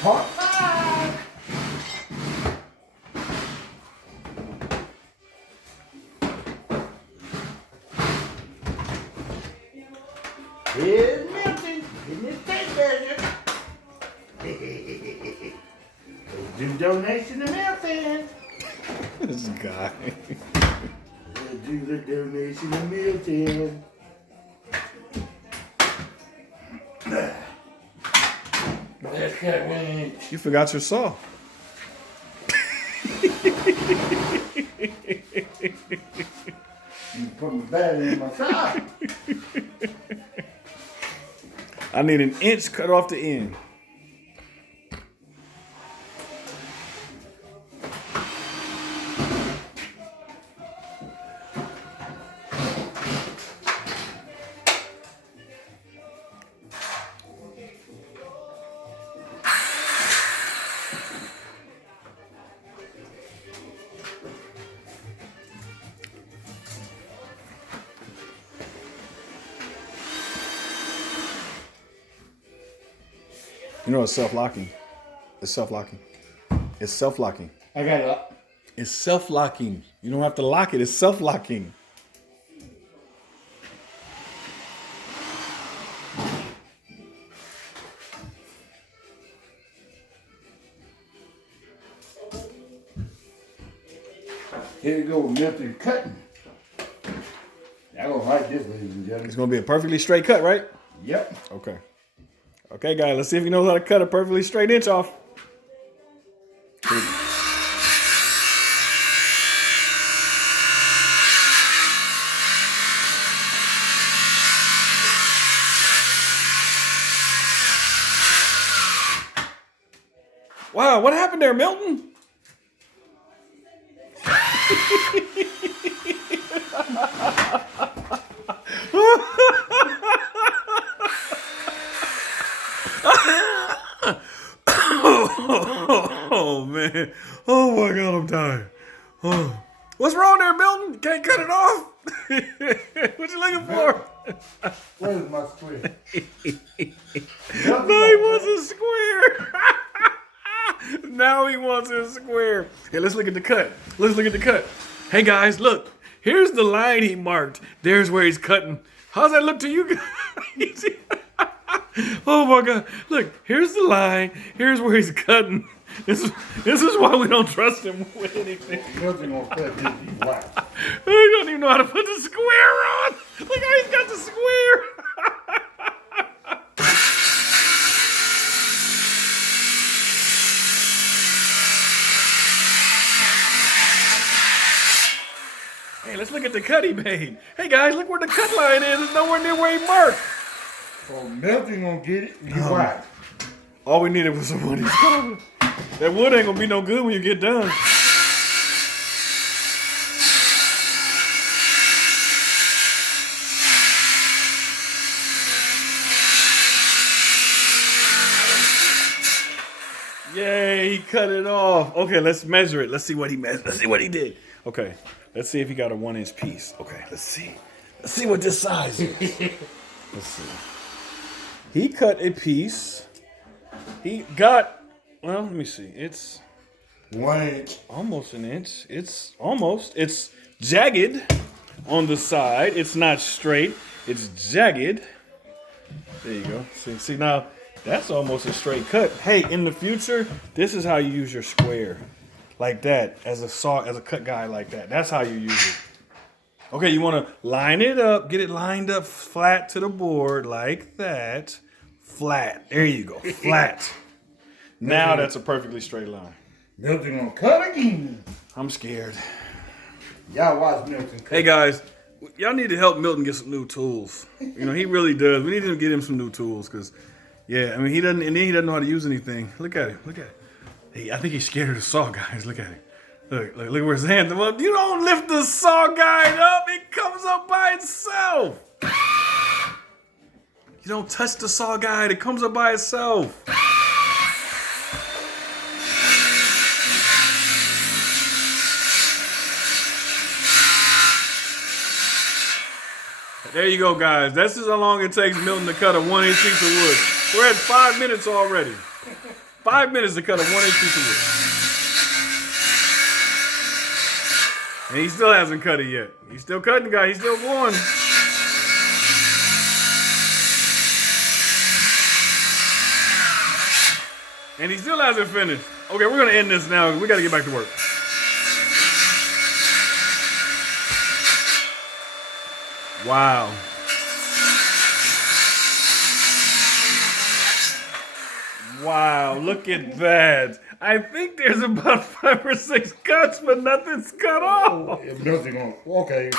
Part 5. Here's Milton in his tape measure. Let's do donation to Milton. This guy. Let's do the donation to Milton. Let's cut winch. You forgot your saw. You put my battery in my sock. I need an inch cut off the end. You know it's self-locking. It's self-locking. It's self-locking. I got it. It's self-locking. You don't have to lock it. It's self-locking. Here we go, Milton cutting. Y'all gonna like this, ladies and gentlemen. It's going to be a perfectly straight cut, right? Yep. Okay. Okay, guys. Let's see if he knows how to cut a perfectly straight inch off. Wow, what happened there, Milton? Oh, man. Oh, my God, I'm tired. Oh. What's wrong there, Milton? You can't cut it off? What you looking for? Where's my square? No, he wants a square. Now he wants a square. Hey, let's look at the cut. Let's look at the cut. Hey, guys, look. Here's the line he marked. There's where he's cutting. How's that look to you guys? Oh, my God. Look, here's the line. Here's where he's cutting. This is why we don't trust him with anything. Milton gonna cut this. He's white. He don't even know how to put the square on. Look how he's got the square. Hey, let's look at the cut he made. Hey, guys, look where the cut line is. It's nowhere near where he marked. So Milton gonna get it. He's white. All we needed was some wood. That wood ain't gonna be no good when you get done. Yay, he cut it off. Okay, let's measure it. Let's see what he measured. Let's see what he did. Okay, let's see if he got a 1-inch piece. Okay, let's see. Let's see what this size is. Let's see. He cut a piece. He got, well, let me see. It's 1 inch. almost an inch. It's jagged on the side. It's not straight. It's jagged. There you go. See now, that's almost a straight cut. Hey, in the future, this is how you use your square. Like that, as a cut guy like that. That's how you use it. Okay, you want to line it up, get it lined up flat to the board like that. Flat. There you go. Flat. Now that's a perfectly straight line. Milton gonna cut again. I'm scared. Y'all watch Milton cut. Hey guys, y'all need to help Milton get some new tools. You know, he really does. We need to get him some new tools because, yeah, I mean, he doesn't know how to use anything. Look at him. Look at it. Hey, I think he's scared of the saw, guys. Look at him. Look where his hands are up. You don't lift the saw guide up. It comes up by itself. You don't touch the saw guide. It comes up by itself. There you go, guys. This is how long it takes Milton to cut a 1-inch piece of wood. We're at 5 minutes already. 5 minutes to cut a 1-inch piece of wood. And he still hasn't cut it yet. He's still cutting, guys. He's still going. And he still hasn't finished. Okay, we're going to end this now. We got to get back to work. Wow. Wow, look at that. I think there's about 5 or 6 cuts, but nothing's cut off. Nothing on. Okay.